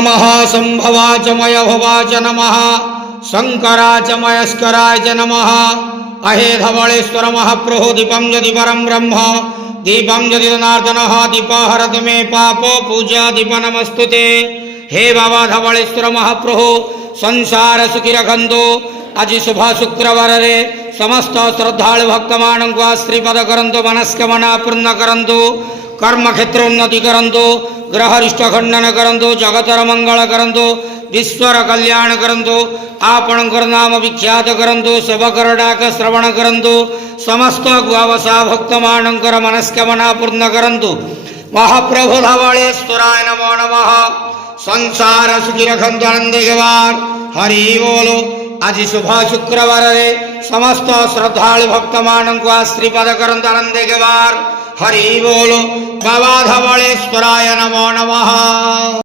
नमः संभवाच मयभवाच नमः शंकराच मयस्कराच नमः अहेधवलेश्वर महाप्रभो दीपं यदि परं ब्रह्म दीपं यदि जनार्दनः दीपहरतु मे पापो पूजा दीप नमस्तुते। हे बाबा धवलेश्वर महाप्रभु संसार सुखी रखंतु। आज शुभ शुक्रवार रे समस्त श्रद्धालु भक्त मानक श्रीपद करंतु मनस्कामना पूर्ण करंतु कर्म क्षेत्र उन्नति करंतु ग्रह रिष्ट खंडन करंतु जगतर मंगल करंतु विश्वर कल्याण करंतु आपणकर नाम विख्यात करंतु सेवकर डाक श्रवण करंतु समस्त गुआवसा भक्त मानकर मनस्कामना पूर्ण करंतु। महाप्रभु धवलेश्वराय नमो नमः। संसार सुखी रखंतु आनंद गवार हरि बोलो। आज शुभ शुक्रवार रे समस्त श्रद्धालु भक्त मानक श्रीपद करंतु आनंद गवार हरि बोलो। बाबा धवलेश्वराय नमो नमः।